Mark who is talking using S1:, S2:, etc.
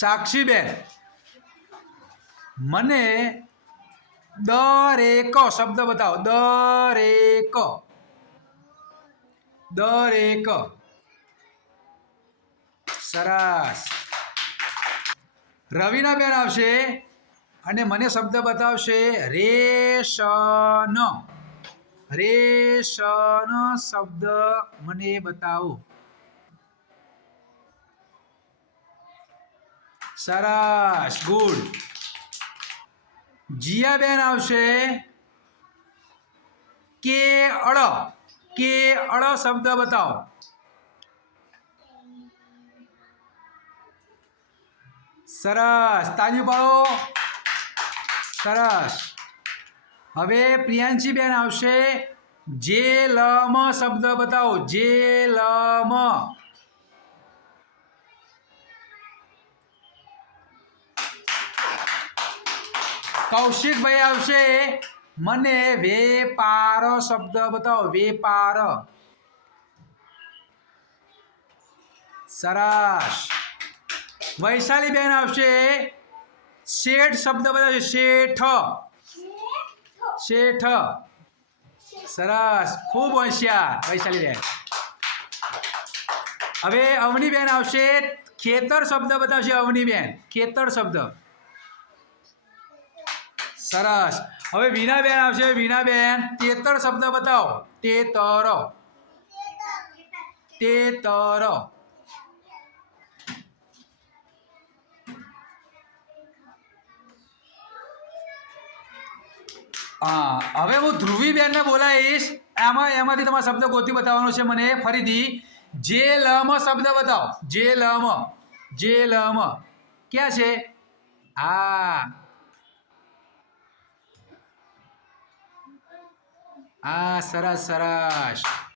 S1: સાક્ષીબેન, મને દરેક શબ્દ બતાવો, દરેક દરેક. સરસ. રવિના બેન આવશે અને મને શબ્દ બતાવશે રેશન. રેશન શબ્દ મને બતાવો. સરસ, ગુડ. જીયાબેન આવશે. કે અળ કે અળ શબ્દ બતાવો. સરસ તાજુ પાડો. સરસ. હવે પ્રિયાંશી બેન આવશે. જે લમ શબ્દ બતાવો. જે લમ કૌશિકભાઈ આવશે. મને વેપાર શબ્દ બતાવો, વેપાર. સરસ. વૈશાલી બેન આવશે. શેઠ શબ્દ બતાવશે શેઠ. શેઠ. સરસ. ખૂબ હોશિયાર વૈશાલી બેન હવે અવની બેન આવશે. ખેતર શબ્દ બતાવશે અવની બેન ખેતર શબ્દ. સરસ. હવે વીણાબેન આવશે. વીણાબેન તેતર શબ્દ બતાવો. તેતર. તેતર. હા, હવે હું ધ્રુવીબેનને બોલાવીશ. એમાં એમાંથી તમારે શબ્દ ગોતી બતાવવાનો છે મને. ફરીથી જે લમ શબ્દ બતાવો. જે લમ જે લમ ક્યાં છે? હા. આ સરસ સરસ.